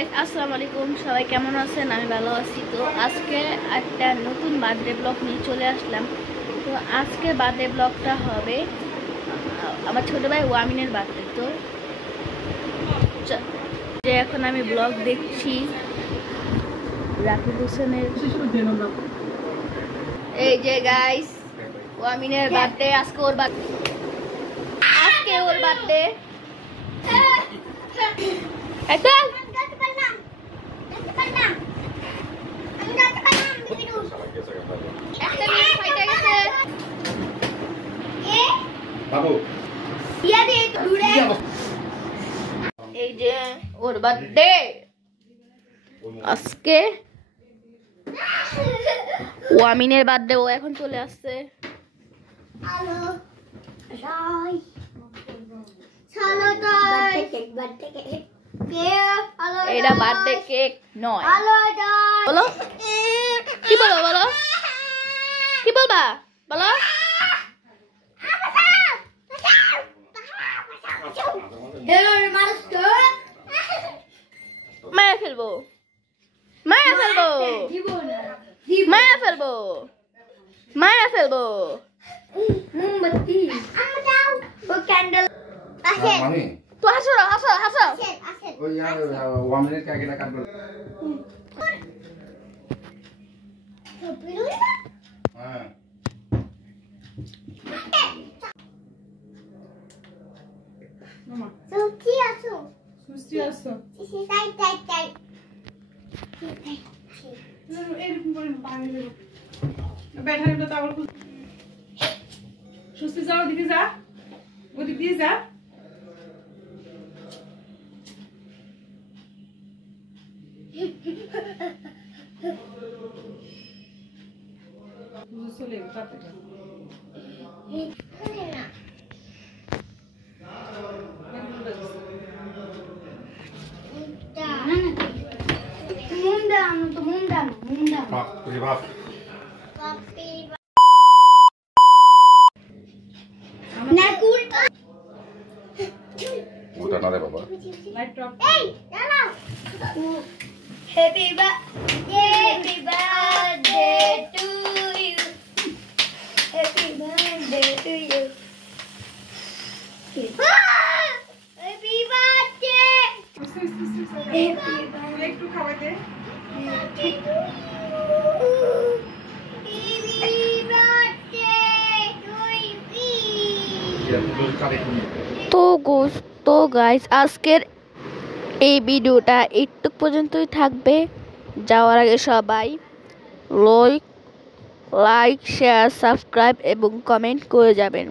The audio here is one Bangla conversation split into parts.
আসসালামু আলাইকুম, সবাই কেমন আছেন? আমি ভালো আছি। তো আজকে একটা নতুন বার্থডে ব্লগ নিয়ে চলে আসলাম। তো আজকে বার্থডে ব্লগটা হবে আমার ছোট ভাই ওয়ামিনের বার্থডে। তো যে এখন আমি ব্লগ দেখছি রাকিব হোসেনের। এই যে গাইস, ওয়ামিনের বার্থডে আজকে, ওর বার্থডে। এই যে ওর বার্থডে আজকে, ওয়ামিনের বার্থডে। ও এখন চলে আসছে। এটা বার্থডে কেক নয়। বলো কি বলো কি বলবা বলো। মায়া ফেলবো মোমবাতি ক্যান্ডেল তো হাসো ওই আর 1 মিনিট কেকটা কাটবো। হ্যাঁ মামা সুস্থি আছো তাই এরকম করে পানি দেব। ব্যাটারিটা তো আবার সুস্থি যাও, দিকে যা, ওদিক দিয়ে যা। চলে তাতে ওটা না রে বাবা। Happy birthday to you. Happy birthday to you. Happy birthday. একটু খাওয়াতে। Happy birthday to you. তো গাইস, আজকের এই ভিডিওটা একটু পর্যন্তই থাকবে। যাওয়ার আগে সবাই লাইক, শেয়ার, সাবস্ক্রাইব এবং কমেন্ট করে যাবেন।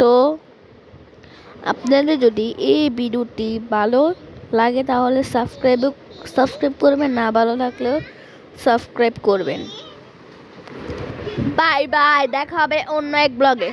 তো আপনাদের যদি এই ভিডিওটি ভালো লাগে তাহলে সাবস্ক্রাইব করবেন, না ভালো লাগলেও সাবস্ক্রাইব করবেন। বাই বাই, দেখা হবে অন্য এক ব্লগে।